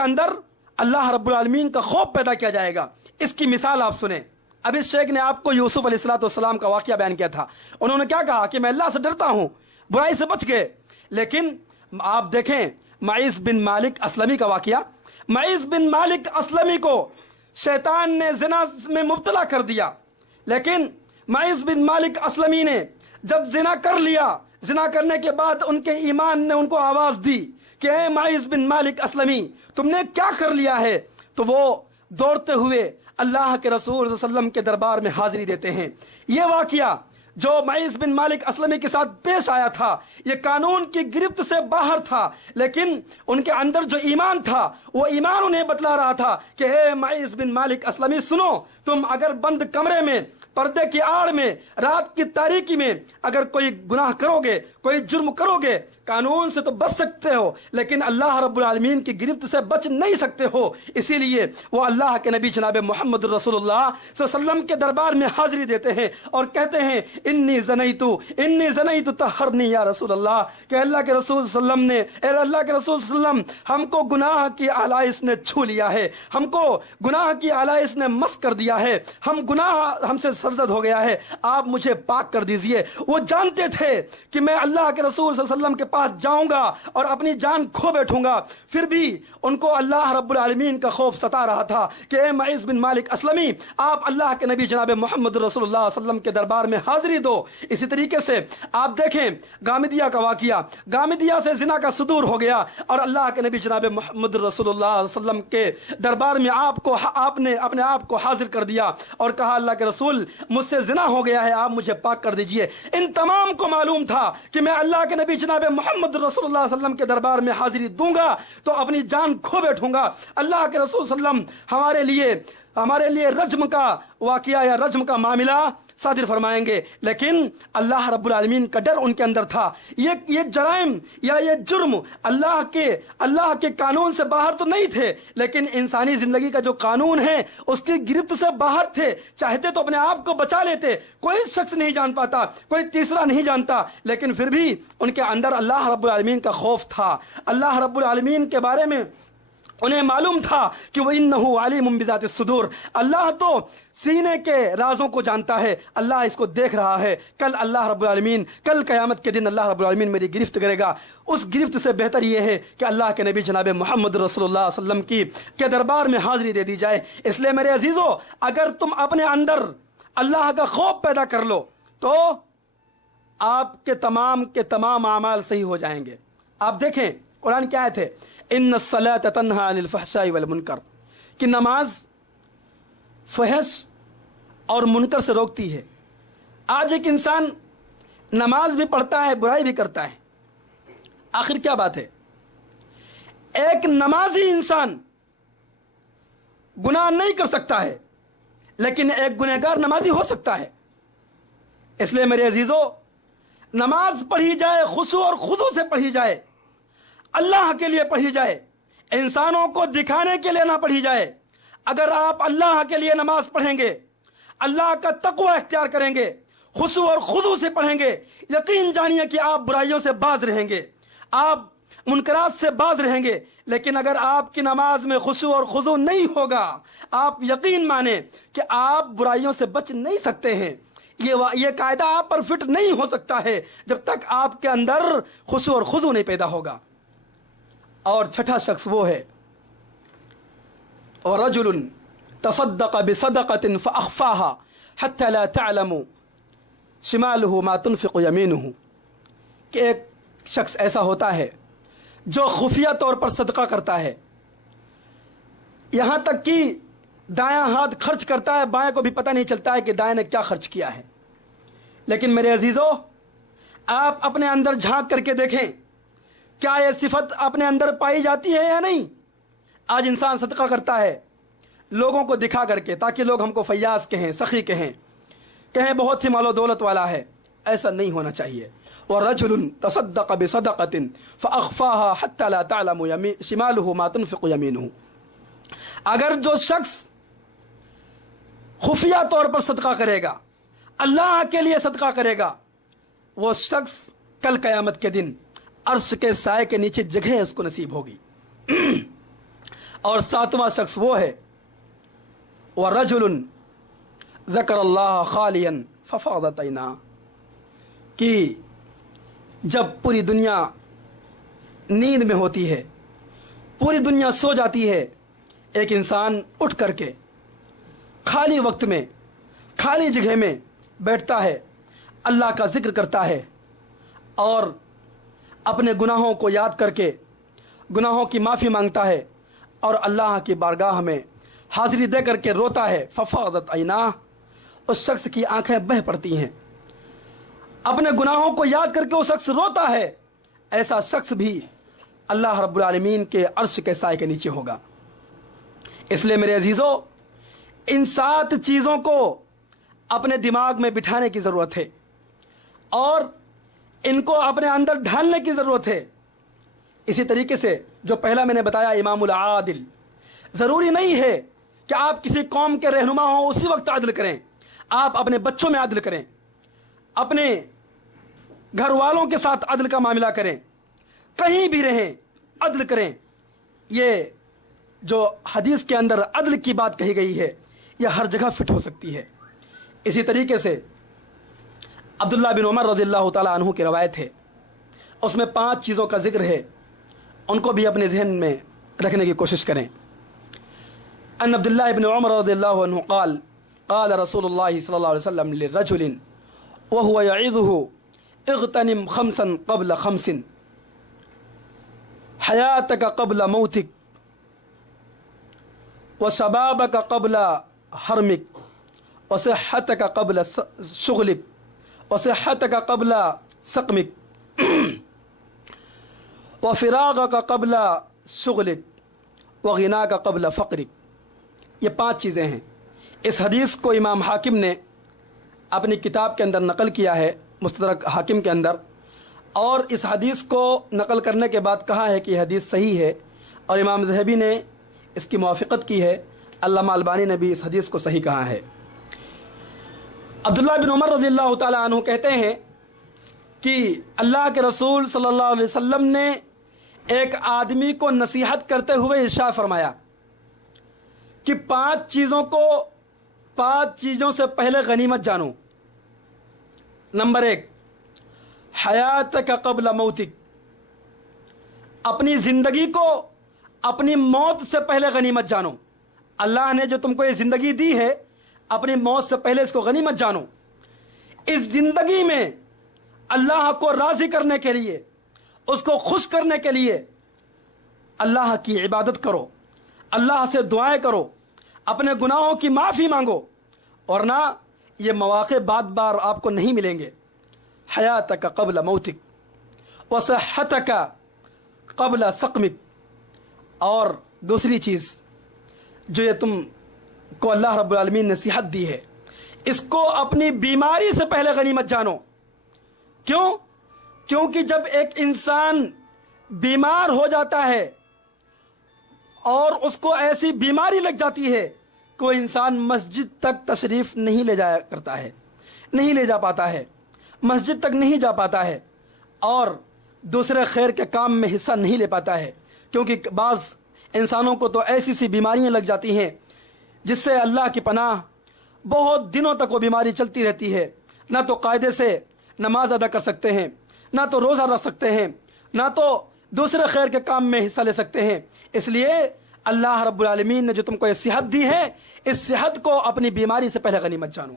اندر اللہ رب العالمین کا خوف پیدا کیا جائے گا. اس کی مثال آپ سنیں. اب اس شیخ نے آپ کو یوسف علیہ السلام کا واقعہ بیان کیا تھا. انہوں نے کیا کہا کہ میں اللہ سے ڈرتا ہوں, برائی سے بچ گئے, لیکن آپ دیکھیں معیز بن مالک اسلمی کا واقعہ. معیز بن مالک اسلمی کو شیطان نے زنا میں مبتلا کر دیا، لیکن معیز بن مالک اسلمی نے جب زنا کر لیا، زنا کرنے کے بعد ان کے ایمان نے ان کو آواز دی کہ اے معیز بن مالک اسلمی تم نے کیا کر لیا ہے، تو وہ دوڑتے ہوئے اللہ کے رسول صلی اللہ علیہ وسلم کے دربار میں حاضری دیتے ہیں. یہ واقعہ جو معیز بن مالک اسلمی کے ساتھ پیش آیا تھا یہ قانون کی گرفت سے باہر تھا، لیکن ان کے اندر جو ایمان تھا وہ ایمان انہیں بتلا رہا تھا کہ اے معیز بن مالک اسلمی سنو، تم اگر بند کمرے میں پردے کی آڑ میں رات کی تاریکی میں اگر کوئی گناہ کرو گے، کوئی جرم کرو گے، قانون سے تو بچ سکتے ہو لیکن اللہ رب العالمین کی گرفت سے بچ نہیں سکتے ہو. اسی لیے وہ اللہ کے نبی جناب محمد رسول اللہ صلی اللہ علیہ وسلم کے دربار میں حاضری دیتے ہیں اور کہتے ہیں انی زنیت طہرنی یا رسول اللہ، کہ اللہ کے رسول صلی اللہ علیہ وسلم نے، اے اللہ کے رسول صلی اللہ علیہ وسلم ہم کو گناہ کی آلائش نے چھو لیا ہے، ہم کو گناہ کی آلائش نے مس کر دیا ہے، ہم سے سرزد ہو گیا ہے، آپ مجھے پاک کر دیجئے. وہ جانتے تھے کہ میں اللہ کے رسول صلی اللہ علیہ وسلم کے پاس جاؤں گا اور اپنی جان کھو بیٹھوں گا، پھر بھی ان کو اللہ رب العالمین کا خوف ستا رہا تھا کہ اے معیز بن مالک اسلمی آپ اللہ کے نبی جناب محمد رسول اللہ صلی اللہ علیہ وسلم کے دربار میں حاضری دو. اسی طریقے سے آپ دیکھیں غامدیہ کا واقعہ، غامدیہ سے زنا کا صدور ہو گیا اور اللہ کے نبی جناب محمد رسول اللہ صلی اللہ علیہ وسلم کے دربار میں آپ نے اپنے آپ کو حاضر کر دیا اور کہا اللہ کے رسول مجھ سے زنا ہو گیا ہے، آپ مجھے پاک کر دیجئے. ان تمام کو معلوم تھا کہ میں اللہ کے نبی جناب محمد رسول اللہ صلی اللہ علیہ وسلم کے دربار میں حاضری دوں گا تو اپنی جان کھو بیٹھوں گا. اللہ کے رسول صلی اللہ علیہ وسلم ہمارے لیے رجم کا واقعہ یا رجم کا معاملہ صادر فرمائیں گے، لیکن اللہ رب العالمین کا ڈر ان کے اندر تھا. یہ جرائم یا یہ جرم اللہ کے قانون سے باہر تو نہیں تھے، لیکن انسانی زندگی کا جو قانون ہے اس کی گرفت سے باہر تھے. چاہتے تو اپنے آپ کو بچا لیتے، کوئی شخص نہیں جان پاتا، کوئی تیسرا نہیں جانتا، لیکن پھر بھی ان کے اندر اللہ رب العالمین کا خوف تھا. اللہ رب العالمین کے بارے میں انہیں معلوم تھا کہ وہ انہو علیم بذات الصدور، اللہ تو سینے کے رازوں کو جانتا ہے، اللہ اس کو دیکھ رہا ہے. کل قیامت کے دن اللہ رب العالمین میری گرفت کرے گا. اس گرفت سے بہتر یہ ہے کہ اللہ کے نبی جناب محمد رسول اللہ صلی اللہ علیہ وسلم کے دربار میں حاضری دے دی جائے. اس لیے میرے عزیزو اگر تم اپنے اندر اللہ کا خوف پیدا کر لو تو آپ کے تمام اعمال صحیح ہو جائیں گے. آپ دیکھیں قرآن کی آیت ہے ان الصلاۃ تنہی عن الفحشاء والمنکر، کہ نماز فحش اور منکر سے روکتی ہے. آج ایک انسان نماز بھی پڑھتا ہے برائی بھی کرتا ہے، آخر کیا بات ہے؟ ایک نمازی انسان گناہ نہیں کر سکتا ہے لیکن ایک گنہگار نمازی ہو سکتا ہے. اس لیے میرے عزیزو نماز پڑھی جائے خشوع اور خضوع سے پڑھی جائے، اللہ کے لیے پڑھی جائے، انسانوں کو دکھانے کے لیے نہ پڑھی جائے. اگر آپ اللہ کے لیے نماز پڑھیں گے، اللہ کا تقوی اختیار کریں گے، خشوع اور خضوع سے پڑھیں گے، یقین جانیے کہ آپ برائیوں سے باز رہیں گے، آپ منکرات سے باز رہیں گے. لیکن اگر آپ کی نماز میں خشوع اور خضوع نہیں ہوگا، آپ یقین مانیں کہ آپ برائیوں سے بچ نہیں سکتے ہیں. یہ قاعدہ آپ پر فٹ نہیں ہو سکتا ہے جب تک آپ کے اندر خشوع اور خضوع نہیں پیدا ہوگا. اور چھٹا شخص وہ ہے وَرَجُلٌ تَصَدَّقَ بِصَدَقَةٍ فَأَخْفَاهَا حَتَّى لَا تَعْلَمُ شِمَالُهُ مَا تُنْفِقُ يَمِينُهُ، کہ ایک شخص ایسا ہوتا ہے جو خفیہ طور پر صدقہ کرتا ہے، یہاں تک کہ دایاں ہاتھ خرچ کرتا ہے، بائیں کو بھی پتہ نہیں چلتا ہے کہ دائیں نے کیا خرچ کیا ہے. لیکن میرے عزیزو آپ اپنے اندر جھانک کر کے دیکھیں کیا یہ صفت اپنے اندر پائی جاتی ہے یا نہیں. آج انسان صدقہ کرتا ہے لوگوں کو دکھا کر کے تاکہ لوگ ہم کو فیاض کہیں، سخی کہیں بہت ہی مال و دولت والا ہے. ایسا نہیں ہونا چاہیے. وَرَجُلٌ تَصَدَّقَ بِصَدَقَةٍ فَأَخْفَاهَا حَتَّى لَا تَعْلَمُ شِمَالُهُ مَا تُنْفِقُ يَمِينُهُ، اگر جو شخص خفیہ طور پر صدقہ کرے گا، اللہ کے لیے صدقہ کرے گا، وہ شخص کل قیامت کے دن عرش کے سائے کے نیچے جگہ اس کو نصیب ہوگی. اور ساتواں شخص وہ ہے وَرَجُلٌ ذَكَرَ اللَّهَ خَالِيًا فَفَاضَتْ عَيْنَاهُ، کہ جب پوری دنیا نیند میں ہوتی ہے، پوری دنیا سو جاتی ہے، ایک انسان اٹھ کر کے خالی وقت میں خالی جگہ میں بیٹھتا ہے، اللہ کا ذکر کرتا ہے اور اپنے گناہوں کو یاد کر کے گناہوں کی معافی مانگتا ہے اور اللہ کی بارگاہ میں حاضری دے کر کے روتا ہے، ففاضت عیناہ، اس شخص کی آنکھیں بہہ پڑتی ہیں۔ اپنے گناہوں کو یاد کر کے وہ شخص روتا ہے، ایسا شخص بھی اللہ رب العالمین کے عرش کے سائے کے نیچے ہوگا۔ اس لیے میرے عزیزو، ان 7 چیزوں کو اپنے دماغ میں بٹھانے کی ضرورت ہے اور ان کو اپنے اندر ڈھالنے کی ضرورت ہے۔ اسی طریقے سے جو پہلا میں نے بتایا امام العادل، ضروری نہیں ہے کہ آپ کسی قوم کے رہنما ہوں اسی وقت عدل کریں، آپ اپنے بچوں میں عدل کریں، اپنے گھر والوں کے ساتھ عدل کا معاملہ کریں، کہیں بھی رہیں عدل کریں۔ یہ جو حدیث کے اندر عدل کی بات کہی گئی ہے یہ ہر جگہ فٹ ہو سکتی ہے۔ اسی طریقے سے عبداللہ بن عمر رضی اللہ تعالیٰ عنہ کی روایت ہے، اس میں 5 چیزوں کا ذکر ہے، ان کو بھی اپنے ذہن میں رکھنے کی کوشش کریں۔ ان عبداللہ بن عمر رضی اللہ عنہ قال قال رسول اللہ صلی اللہ علیہ وسلم لرجل وهو يعظه اغتنم 5 قبل 5 حياتك قبل موتك وشبابك قبل حرمك وصحتك قبل شغلك وصحتك قبل سقمك وفراغك قبل شغلك وغناك قبل فقرك۔ یہ 5 چیزیں ہیں۔ اس حدیث کو امام حاکم نے اپنی کتاب کے اندر نقل کیا ہے، مستدرک حاکم کے اندر، اور اس حدیث کو نقل کرنے کے بعد کہا ہے کہ یہ حدیث صحیح ہے، اور امام ذہبی نے اس کی موافقت کی ہے، علامہ البانی نے بھی اس حدیث کو صحیح کہا ہے۔ عبداللہ بن عمر رضی اللہ تعالیٰ عنہ کہتے ہیں کہ اللہ کے رسول صلی اللہ علیہ وسلم نے ایک آدمی کو نصیحت کرتے ہوئے ارشاد فرمایا کہ 5 چیزوں سے پہلے غنیمت جانو۔ نمبر 1، حیاتک قبل موتک، اپنی زندگی کو اپنی موت سے پہلے غنیمت جانو۔ اللہ نے جو تم کو یہ زندگی دی ہے، اپنی موت سے پہلے اس کو غنیمت جانو۔ اس زندگی میں اللہ کو راضی کرنے کے لیے، اس کو خوش کرنے کے لیے اللہ کی عبادت کرو، اللہ سے دعائیں کرو، اپنے گناہوں کی معافی مانگو، ورنہ یہ مواقع بار بار آپ کو نہیں ملیں گے۔ حیاتک قبل موتک وصحتک قبل سقمک، اور دوسری چیز جو یہ تم کو اللہ رب العالمین نے نصیحت دی ہے، اس کو اپنی بیماری سے پہلے غنیمت جانو۔ کیوں؟ کیونکہ جب ایک انسان بیمار ہو جاتا ہے اور اس کو ایسی بیماری لگ جاتی ہے کہ وہ انسان مسجد تک تشریف نہیں لے جایا کرتا ہے، نہیں لے جا پاتا ہے، مسجد تک نہیں جا پاتا ہے، اور دوسرے خیر کے کام میں حصہ نہیں لے پاتا ہے، کیونکہ بعض انسانوں کو تو ایسی سی بیماریاں لگ جاتی ہیں جس سے اللہ کی پناہ بہت دنوں تک وہ بیماری چلتی رہتی ہے، نہ تو قاعدے سے نماز ادا کر سکتے ہیں، نہ تو روزہ رکھ سکتے ہیں، نہ تو دوسرے خیر کے کام میں حصہ لے سکتے ہیں۔ اس لیے اللہ رب العالمین نے جو تم کو یہ صحت دی ہے، اس صحت کو اپنی بیماری سے پہلے غنیمت جانو،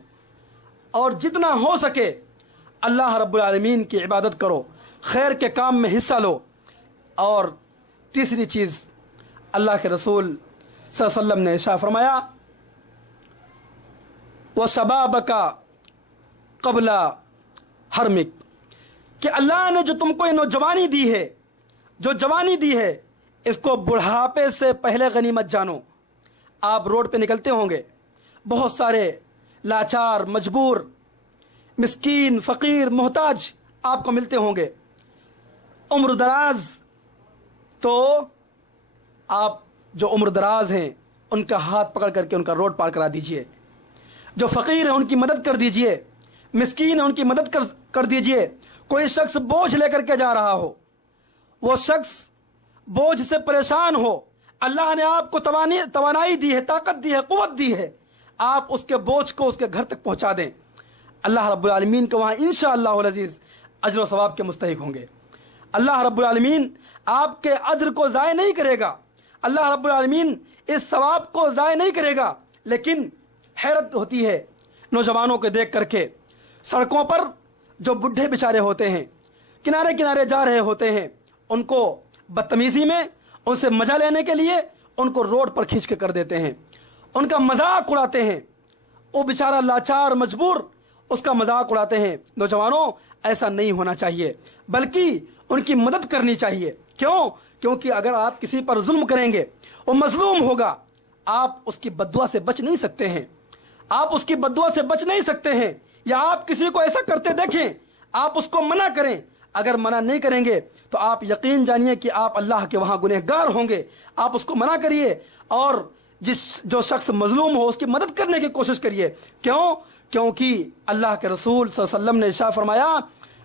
اور جتنا ہو سکے اللہ رب العالمین کی عبادت کرو، خیر کے کام میں حصہ لو۔ اور تیسری چیز اللہ کے رسول صلی اللہ علیہ وسلم نے ارشاد فرمایا، وَشَبَابَكَ قَبْلَ حَرْمِكَ، کہ اللہ نے جو تم کو یہ نوجوانی دی ہے، جو جوانی دی ہے، اس کو بڑھاپے سے پہلے غنیمت جانو۔ آپ روڈ پہ نکلتے ہوں گے، بہت سارے لاچار، مجبور، مسکین، فقیر، محتاج آپ کو ملتے ہوں گے، عمر دراز، تو آپ جو عمر دراز ہیں ان کا ہاتھ پکڑ کر کے ان کا روڈ پار کرا دیجئے، جو فقیر ہیں ان کی مدد کر دیجئے، مسکین ہیں ان کی مدد کر دیجئے۔ کوئی شخص بوجھ لے کر کے جا رہا ہو، وہ شخص بوجھ سے پریشان ہو، اللہ نے آپ کو توانائی دی ہے، طاقت دی ہے، قوت دی ہے، آپ اس کے بوجھ کو اس کے گھر تک پہنچا دیں، اللہ رب العالمین کو وہاں انشاءاللہ العزیز اجر و ثواب کے مستحق ہوں گے۔ اللہ رب العالمین آپ کے اجر کو ضائع نہیں کرے گا، اللہ رب العالمین اس ثواب کو ضائع نہیں کرے گا۔ لیکن حیرت ہوتی ہے نوجوانوں کو دیکھ کر کے، سڑکوں پر جو بڈھے بیچارے ہوتے ہیں، کنارے کنارے جا رہے ہوتے ہیں، ان کو بدتمیزی میں ان سے مزہ لینے کے لیے ان کو روڈ پر کھینچ کے کر دیتے ہیں، ان کا مذاق اڑاتے ہیں، وہ بیچارہ لاچار مجبور اس کا مذاق اڑاتے ہیں۔ نوجوانوں، ایسا نہیں ہونا چاہیے، بلکہ ان کی مدد کرنی چاہیے۔ کیوں؟ کیونکہ اگر آپ کسی پر ظلم کریں گے، وہ مظلوم ہوگا، آپ اس کی بددعا سے بچ نہیں سکتے ہیں، آپ اس کی بددعا سے بچ نہیں سکتے ہیں۔ یا آپ کسی کو ایسا کرتے دیکھیں، آپ اس کو منع کریں، اگر منع نہیں کریں گے تو آپ یقین جانیے کہ آپ اللہ کے وہاں گنہگار ہوں گے۔ آپ اس کو منع کریے اور جو شخص مظلوم ہو اس کی مدد کرنے کی کوشش کریے۔ کیوں؟ کیونکہ اللہ کے رسول صلی اللہ علیہ وسلم نے ارشاد فرمایا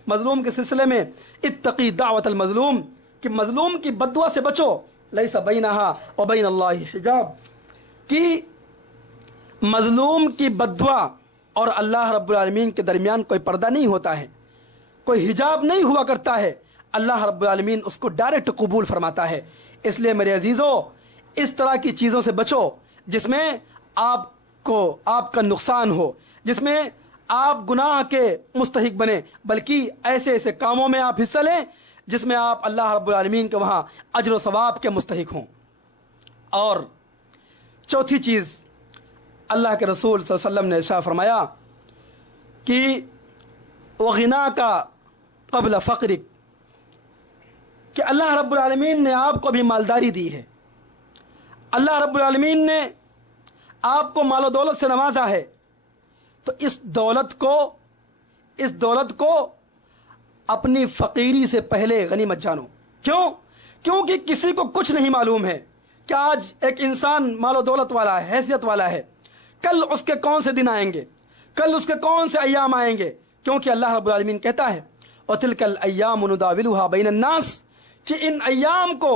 مظلوم کے سلسلے میں، اتقی دعوت المظلوم، کہ مظلوم کی بددعا سے بچو، لیس بینہا وبین اللہ حجاب، کہ مظلوم کی بددعا اور اللہ رب العالمین کے درمیان کوئی پردہ نہیں ہوتا ہے، کوئی حجاب نہیں ہوا کرتا ہے، اللہ رب العالمین اس کو ڈائریکٹ قبول فرماتا ہے۔ اس لیے میرے عزیزو، اس طرح کی چیزوں سے بچو جس میں آپ کا نقصان ہو، جس میں آپ گناہ کے مستحق بنیں، بلکہ ایسے ایسے کاموں میں آپ حصہ لیں جس میں آپ اللہ رب العالمین کے وہاں اجر و ثواب کے مستحق ہوں۔ اور چوتھی چیز، اللہ کے رسول صلی اللہ علیہ وسلم نے ارشاد فرمایا کہ وغنا کا قبل فقرک، کہ اللہ رب العالمین نے آپ کو بھی مالداری دی ہے، اللہ رب العالمین نے آپ کو مال و دولت سے نوازا ہے، تو اس دولت کو اپنی فقیری سے پہلے غنیمت جانو۔ کیوں؟ کیونکہ کسی کو کچھ نہیں معلوم ہے کہ آج ایک انسان مال و دولت والا ہے، حیثیت والا ہے، کل اس کے کون سے دن آئیں گے، کل اس کے کون سے ایام آئیں گے، کیونکہ اللہ رب العالمین کہتا ہے وَتِلْكَ الْأَيَّامُ نُدَاوِلُهَا بَيْنَ النَّاسِ، کہ ان ایام کو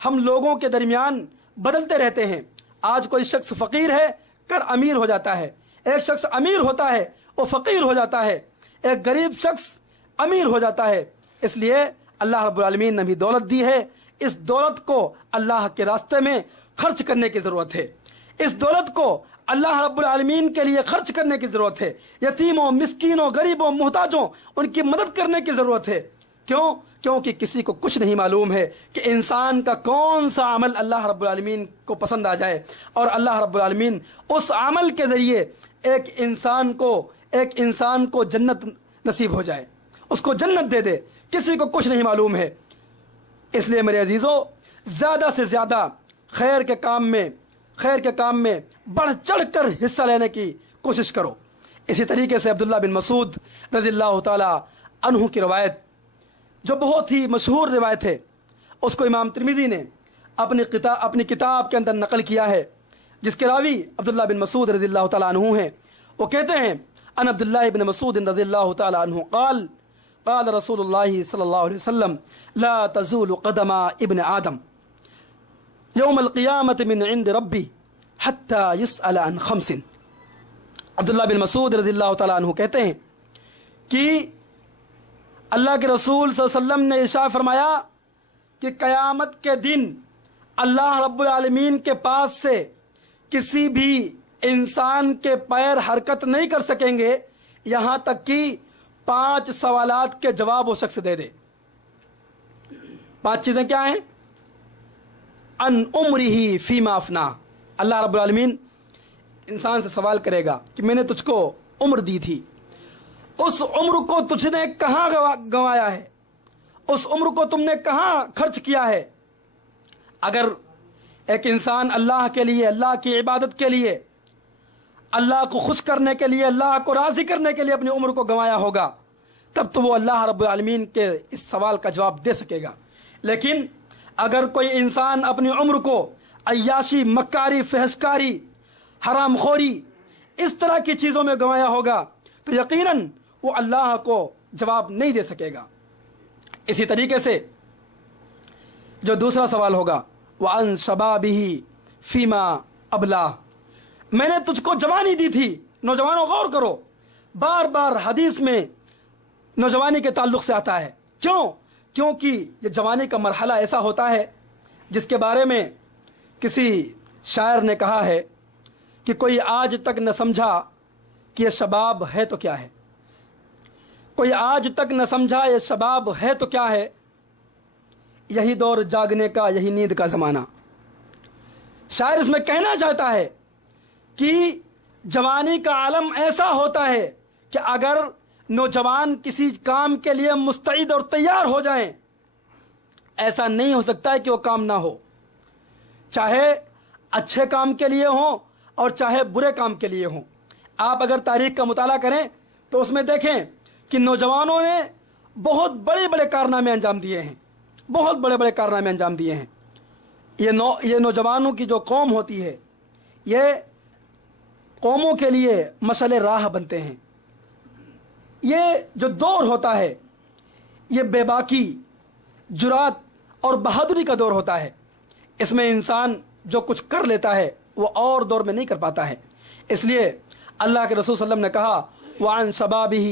ہم لوگوں کے درمیان بدلتے رہتے ہیں۔ آج کوئی شخص فقیر ہے، کر امیر ہو جاتا ہے، ایک شخص امیر ہوتا ہے وہ فقیر ہو جاتا ہے، ایک غریب شخص امیر ہو جاتا ہے۔ اس لیے اللہ رب العالمین نے بھی دولت دی ہے، اس دولت کو اللہ کے راستے میں خرچ کرنے کی ضرورت ہے، اس دولت کو اللہ رب العالمین کے لیے خرچ کرنے کی ضرورت ہے، یتیموں، مسکینوں، غریبوں، محتاجوں، ان کی مدد کرنے کی ضرورت ہے۔ کیوں؟ کیونکہ کسی کو کچھ نہیں معلوم ہے کہ انسان کا کون سا عمل اللہ رب العالمین کو پسند آ جائے، اور اللہ رب العالمین اس عمل کے ذریعے ایک انسان کو جنت نصیب ہو جائے، اس کو جنت دے دے، کسی کو کچھ نہیں معلوم ہے۔ اس لیے میرے عزیزو، زیادہ سے زیادہ خیر کے کام میں بڑھ چڑھ کر حصہ لینے کی کوشش کرو۔ اسی طریقے سے عبداللہ بن مسعود رضی اللہ تعالی عنہ کی روایت، جو بہت ہی مشہور روایت ہے، اس کو امام ترمذی نے اپنی کتاب کے اندر نقل کیا ہے، جس کے راوی عبداللہ بن مسعود رضی اللہ تعالی عنہ ہیں۔ وہ کہتے ہیں ان عبداللہ بن مسعود رضی اللہ تعالی عنہ قال رسول اللہ صلی اللہ علیہ وسلم لا تزول قدم ابن آدم یوم القیامت من عند ربی حتی یسأل عن خمس۔ عبداللہ بن مسعود رضی اللہ تعالی عنہ کہتے ہیں کہ اللہ کے رسول صلی اللہ علیہ وسلم نے ارشاد فرمایا کہ قیامت کے دن اللہ رب العالمین کے پاس سے کسی بھی انسان کے پیر حرکت نہیں کر سکیں گے یہاں تک کہ 5 سوالات کے جواب وہ شخص دے دے۔ 5 چیزیں کیا ہیں؟ ان عمرہ فیما افنا، اللہ رب العالمین انسان سے سوال کرے گا کہ میں نے تجھ کو عمر دی تھی، اس عمر کو تجھ نے کہاں گنوایا ہے، اس عمر کو تم نے کہاں خرچ کیا ہے۔ اگر ایک انسان اللہ کے لیے، اللہ کی عبادت کے لیے، اللہ کو خوش کرنے کے لیے، اللہ کو راضی کرنے کے لیے اپنی عمر کو گنوایا ہوگا، تب تو وہ اللہ رب العالمین کے اس سوال کا جواب دے سکے گا۔ لیکن اگر کوئی انسان اپنی عمر کو عیاشی، مکاری، فحشکاری، حرام خوری، اس طرح کی چیزوں میں گنوایا ہوگا تو یقیناً وہ اللہ کو جواب نہیں دے سکے گا۔ اسی طریقے سے جو دوسرا سوال ہوگا وَعَنْ شَبَابِهِ فِيمَا أَبْلَاهُ، میں نے تجھ کو جوانی دی تھی۔ نوجوانوں غور کرو، بار بار حدیث میں نوجوانی کے تعلق سے آتا ہے۔ کیوں؟ کیونکہ یہ جوانی کا مرحلہ ایسا ہوتا ہے جس کے بارے میں کسی شاعر نے کہا ہے کہ کوئی آج تک نہ سمجھا کہ یہ شباب ہے تو کیا ہے، کوئی آج تک نہ سمجھا یہ شباب ہے تو کیا ہے، یہی دور جاگنے کا، یہی نیند کا زمانہ۔ شاعر اس میں کہنا چاہتا ہے کہ جوانی کا عالم ایسا ہوتا ہے کہ اگر نوجوان کسی کام کے لیے مستعد اور تیار ہو جائیں، ایسا نہیں ہو سکتا ہے کہ وہ کام نہ ہو، چاہے اچھے کام کے لیے ہوں اور چاہے برے کام کے لیے ہوں۔ آپ اگر تاریخ کا مطالعہ کریں تو اس میں دیکھیں کہ نوجوانوں نے بہت بڑے بڑے کارنامے انجام دیے ہیں، بہت بڑے بڑے کارنامے انجام دیے ہیں۔ یہ نوجوانوں کی جو قوم ہوتی ہے، یہ قوموں کے لیے مشعل راہ بنتے ہیں۔ یہ جو دور ہوتا ہے یہ بے باکی، جرات اور بہادری کا دور ہوتا ہے۔ اس میں انسان جو کچھ کر لیتا ہے وہ اور دور میں نہیں کر پاتا ہے۔ اس لیے اللہ کے رسول صلی اللہ علیہ وسلم نے کہا وعن شبابہ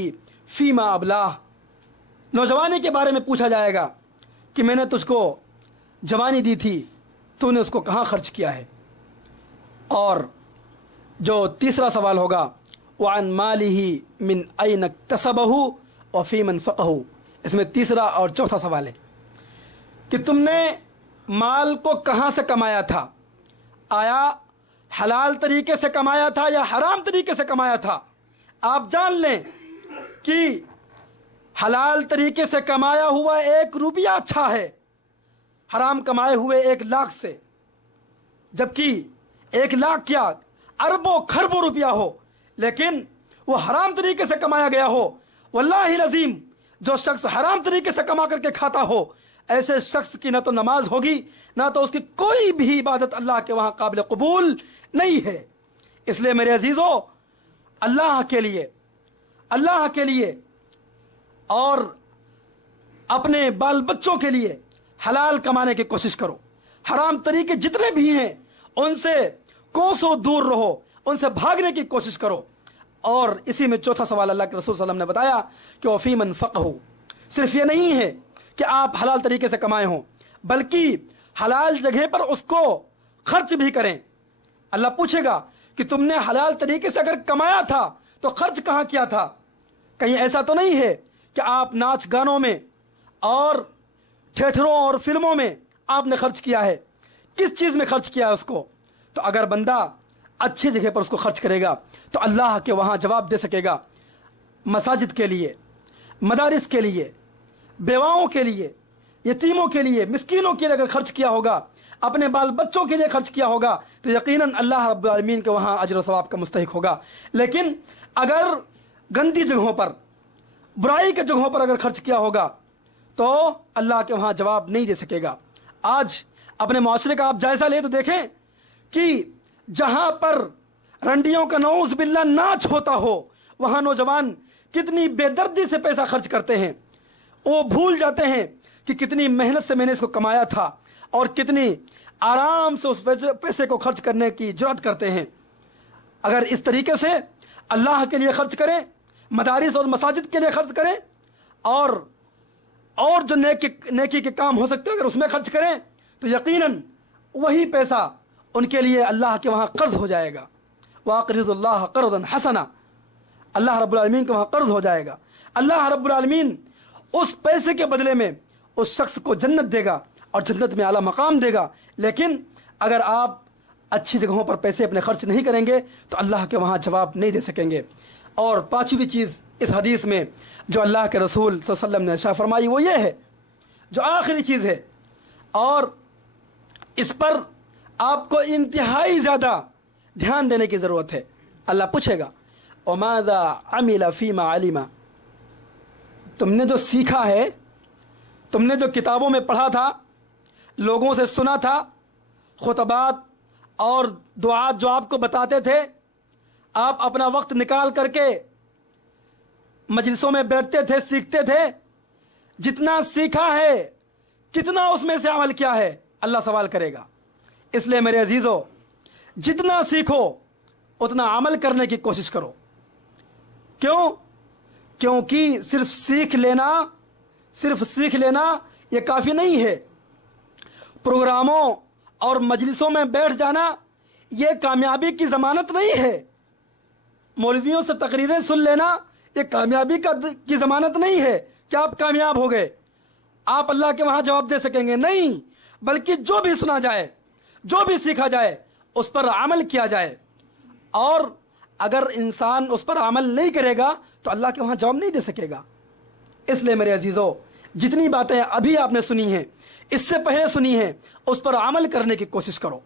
فیما ابلاہ، نوجوانی کے بارے میں پوچھا جائے گا کہ میں نے تجھ کو جوانی دی تھی، تو نے اس کو کہاں خرچ کیا ہے۔ اور جو تیسرا سوال ہوگا وعن مالہ من این اکتسبہ وفیما انفقہ، اس میں تیسرا اور چوتھا سوال ہے کہ تم نے مال کو کہاں سے کمایا تھا، آیا حلال طریقے سے کمایا تھا یا حرام طریقے سے کمایا تھا۔ آپ جان لیں کہ حلال طریقے سے کمایا ہوا 1 روپیہ اچھا ہے حرام کمائے ہوئے 1 لاکھ سے، جبکہ 1 لاکھ کیا اربوں خربوں روپیہ ہو لیکن وہ حرام طریقے سے کمایا گیا ہو، واللہ العظیم جو شخص حرام طریقے سے کما کر کے کھاتا ہو ایسے شخص کی نہ تو نماز ہوگی نہ تو اس کی کوئی بھی عبادت اللہ کے وہاں قابل قبول نہیں ہے۔ اس لیے میرے عزیزو، اللہ کے لیے اور اپنے بال بچوں کے لیے حلال کمانے کی کوشش کرو۔ حرام طریقے جتنے بھی ہیں ان سے کوسوں دور رہو، ان سے بھاگنے کی کوشش کرو۔ اور اسی میں چوتھا سوال اللہ کے رسول صلی اللہ علیہ وسلم نے بتایا کہ وفیما انفقہ، صرف یہ نہیں ہے کہ آپ حلال طریقے سے کمائے ہوں بلکہ حلال جگہ پر اس کو خرچ بھی کریں۔ اللہ پوچھے گا کہ تم نے حلال طریقے سے اگر کمایا تھا تو خرچ کہاں کیا تھا، کہیں ایسا تو نہیں ہے کہ آپ ناچ گانوں میں اور تھیٹروں اور فلموں میں آپ نے خرچ کیا ہے، کس چیز میں خرچ کیا ہے اس کو۔ تو اگر بندہ اچھی جگہ پر اس کو خرچ کرے گا تو اللہ کے وہاں جواب دے سکے گا۔ مساجد کے لیے، مدارس کے لیے، بیواؤں کے لیے، یتیموں کے لیے، مسکینوں کے لیے اگر خرچ کیا ہوگا، اپنے بال بچوں کے لیے خرچ کیا ہوگا تو یقیناً اللہ رب العالمین کے وہاں اجر و ثواب کا مستحق ہوگا۔ لیکن اگر گندی جگہوں پر، برائی کے جگہوں پر اگر خرچ کیا ہوگا تو اللہ کے وہاں جواب نہیں دے سکے گا۔ آج اپنے معاشرے کا آپ جائزہ لیں تو دیکھیں کہ جہاں پر رنڈیوں کا نعوذ باللہ ناچ ہوتا ہو وہاں نوجوان کتنی بے دردی سے پیسہ خرچ کرتے ہیں، وہ بھول جاتے ہیں کہ کتنی محنت سے میں نے اس کو کمایا تھا اور کتنی آرام سے اس پیسے کو خرچ کرنے کی جرات کرتے ہیں۔ اگر اس طریقے سے اللہ کے لیے خرچ کریں، مدارس اور مساجد کے لیے خرچ کریں اور جو نیکی کے کام ہو سکتے ہیں اگر اس میں خرچ کریں تو یقیناً وہی پیسہ ان کے لیے اللہ کے وہاں قرض ہو جائے گا۔ وَأَقْرِضُوا اللَّهَ قَرْضًا حَسَنًا، اللہ رب العالمین کے وہاں قرض ہو جائے گا۔ اللہ رب العالمین اس پیسے کے بدلے میں اس شخص کو جنت دے گا اور جنت میں اعلیٰ مقام دے گا۔ لیکن اگر آپ اچھی جگہوں پر پیسے اپنے خرچ نہیں کریں گے تو اللہ کے وہاں جواب نہیں دے سکیں گے۔ اور پانچویں چیز اس حدیث میں جو اللہ کے رسول صلی اللہ علیہ وسلم نے ارشاد فرمائی وہ یہ ہے، جو آخری چیز ہے اور اس پر آپ کو انتہائی زیادہ دھیان دینے کی ضرورت ہے۔ اللہ پوچھے گا وَمَاذَا عَمِلَ فِيمَا عَلِمَ، تم نے جو سیکھا ہے، تم نے جو کتابوں میں پڑھا تھا، لوگوں سے سنا تھا، خطبات اور دعات جو آپ کو بتاتے تھے، آپ اپنا وقت نکال کر کے مجلسوں میں بیٹھتے تھے، سیکھتے تھے، جتنا سیکھا ہے کتنا اس میں سے عمل کیا ہے، اللہ سوال کرے گا۔ اس لیے میرے عزیزو، جتنا سیکھو اتنا عمل کرنے کی کوشش کرو۔ کیوں؟ کیونکہ صرف سیکھ لینا یہ کافی نہیں ہے. پروگراموں اور مجلسوں میں بیٹھ جانا یہ کامیابی کی ضمانت نہیں ہے. مولویوں سے تقریریں سن لینا یہ کامیابی کی ضمانت نہیں ہے کہ آپ کامیاب ہو گئے، آپ اللہ کے وہاں جواب دے سکیں گے. نہیں، بلکہ جو بھی سنا جائے، جو بھی سیکھا جائے، اس پر عمل کیا جائے. اور اگر انسان اس پر عمل نہیں کرے گا تو اللہ کے وہاں جواب نہیں دے سکے گا. اس لیے میرے عزیزو، جتنی باتیں ابھی آپ نے سنی ہیں، اس سے پہلے سنی ہیں، اس پر عمل کرنے کی کوشش کرو.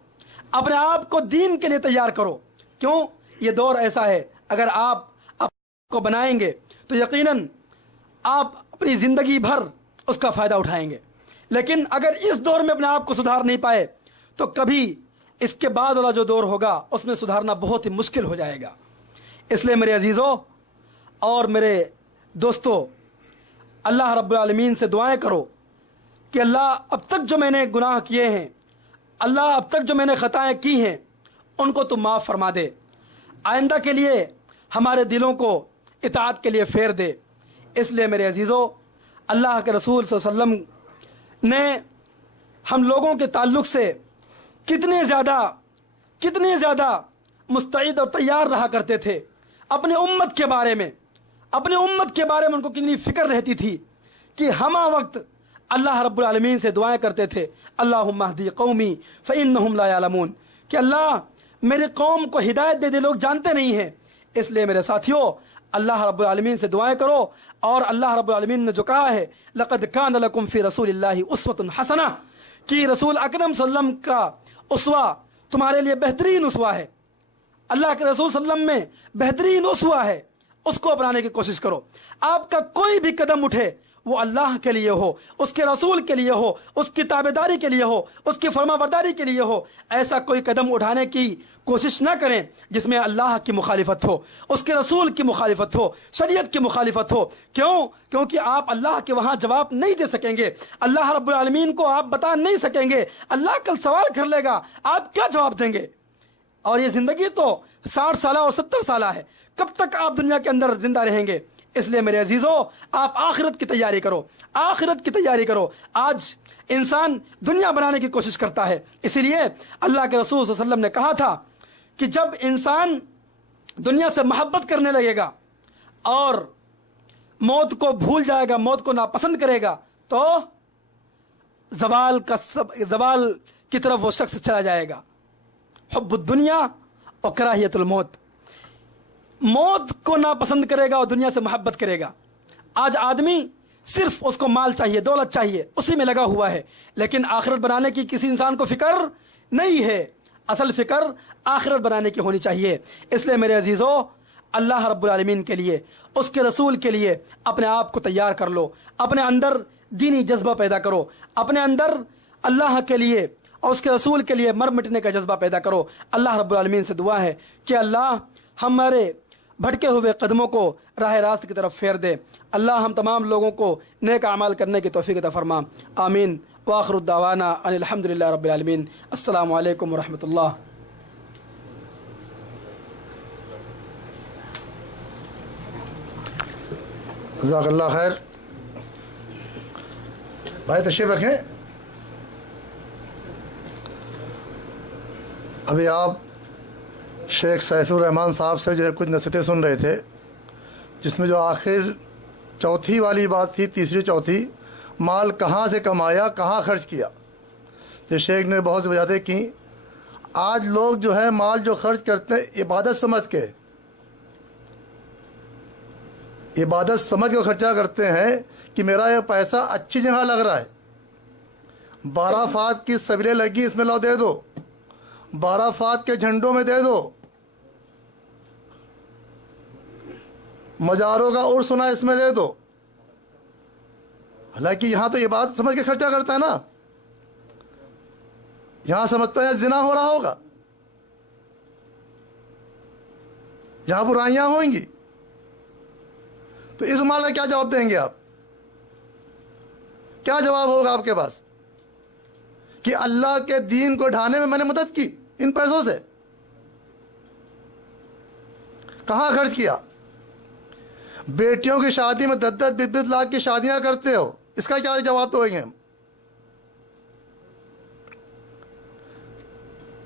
اپنے آپ کو دین کے لیے تیار کرو. کیوں؟ یہ دور ایسا ہے، اگر آپ کو بنائیں گے تو یقیناً آپ اپنی زندگی بھر اس کا فائدہ اٹھائیں گے. لیکن اگر اس دور میں اپنے آپ کو سدھار نہیں پائے تو کبھی اس کے بعد والا جو دور ہوگا اس میں سدھارنا بہت ہی مشکل ہو جائے گا. اس لیے میرے عزیزوں اور میرے دوستو، اللہ رب العالمین سے دعائیں کرو کہ اللہ اب تک جو میں نے گناہ کیے ہیں، اللہ اب تک جو میں نے خطائیں کی ہیں، ان کو تو معاف فرما دے. آئندہ کے لیے ہمارے دلوں کو اطاعت کے لیے پھیر دے. اس لیے میرے عزیزو، اللہ کے رسول صلی اللہ علیہ وسلم نے ہم لوگوں کے تعلق سے کتنے زیادہ مستعد اور تیار رہا کرتے تھے. اپنی امت کے بارے میں ان کو کتنی فکر رہتی تھی کہ ہمہ وقت اللہ رب العالمین سے دعائیں کرتے تھے، اللہم اہدی قومی فإنہم لا یعلمون، کہ اللہ میری قوم کو ہدایت دے دے، لوگ جانتے نہیں ہیں. اس لیے میرے ساتھیوں، اللہ رب العالمین سے دعائیں کرو. اور اللہ رب العالمین نے جو کہا ہے، لقد کان لکم فی رسول اللہ اسوۃ حسنہ، کہ رسول اکرم صلی اللہ علیہ وسلم کا اسوہ تمہارے لیے بہترین اسوہ ہے. اللہ کے رسول صلی اللہ علیہ وسلم میں بہترین اسوہ ہے، اس کو اپنانے کی کوشش کرو. آپ کا کوئی بھی قدم اٹھے وہ اللہ کے لیے ہو، اس کے رسول کے لیے ہو، اس کی تابعداری کے لیے ہو، اس کی فرما برداری کے لیے ہو. ایسا کوئی قدم اٹھانے کی کوشش نہ کریں جس میں اللہ کی مخالفت ہو، اس کے رسول کی مخالفت ہو، شریعت کی مخالفت ہو. کیونکہ آپ اللہ کے وہاں جواب نہیں دے سکیں گے. اللہ رب العالمین کو آپ بتا نہیں سکیں گے. اللہ کل سوال کر لے گا، آپ کیا جواب دیں گے؟ اور یہ زندگی تو 60 سالہ اور 70 سالہ ہے. کب تک آپ دنیا کے اندر زندہ رہیں گے؟ اس لیے میرے عزیزو، آپ آخرت کی تیاری کرو، آخرت کی تیاری کرو. آج انسان دنیا بنانے کی کوشش کرتا ہے. اسی لیے اللہ کے رسول صلی اللہ علیہ وسلم نے کہا تھا کہ جب انسان دنیا سے محبت کرنے لگے گا اور موت کو بھول جائے گا، موت کو ناپسند کرے گا، تو زوال کی طرف وہ شخص چلا جائے گا. حب الدنیا اور کراہیت الموت، موت کو ناپسند کرے گا اور دنیا سے محبت کرے گا. آج آدمی صرف اس کو مال چاہیے، دولت چاہیے، اسی میں لگا ہوا ہے، لیکن آخرت بنانے کی کسی انسان کو فکر نہیں ہے. اصل فکر آخرت بنانے کی ہونی چاہیے. اس لیے میرے عزیزو، اللہ رب العالمین کے لیے، اس کے رسول کے لیے اپنے آپ کو تیار کر لو. اپنے اندر دینی جذبہ پیدا کرو، اپنے اندر اللہ کے لیے اور اس کے رسول کے لیے مر مٹنے کا جذبہ پیدا کرو. اللہ رب العالمین سے دعا ہے کہ اللہ ہمارے بھٹکے ہوئے قدموں کو راہ راست کی طرف پھیر دے. اللہ ہم تمام لوگوں کو نیک اعمال کرنے کی توفیق عطا فرما. آمین. وآخر الدعوانا ان الحمدللہ رب العالمین. السلام علیکم ورحمۃ اللہ. جزاک اللہ خیر. بھائی تشریف رکھیں. ابھی آپ شیخ سیف الرحمان صاحب سے جو کچھ نصیحتیں سن رہے تھے، جس میں جو آخر چوتھی والی بات تھی، تیسری چوتھی، مال کہاں سے کمایا، کہاں خرچ کیا. تو شیخ نے بہت سی وجہیں کی. آج لوگ جو ہے مال جو خرچ کرتے ہیں عبادت سمجھ کے خرچہ کرتے ہیں کہ میرا یہ پیسہ اچھی جگہ لگ رہا ہے. 12 فات کی سبیلیں لگی، اس میں لو دے دو. 12 فات کے جھنڈوں میں دے دو. مزاروں کا عرس ہونا، اس میں دے دو. حالانکہ یہاں تو یہ بات سمجھ کے خرچہ کرتا ہے نا. یہاں سمجھتا ہے زنا ہو رہا ہوگا، یہاں برائیاں ہوئیں گی. تو اس مال کا کیا جواب دیں گے آپ؟ کیا جواب ہوگا آپ کے پاس کہ اللہ کے دین کو ڈھانے میں نے مدد کی ان پیسوں سے؟ کہاں خرچ کیا؟ بیٹیوں کی شادی میں 10-10 20-20 لاکھ کی شادیاں کرتے ہو، اس کا کیا جواب دو گے ہم؟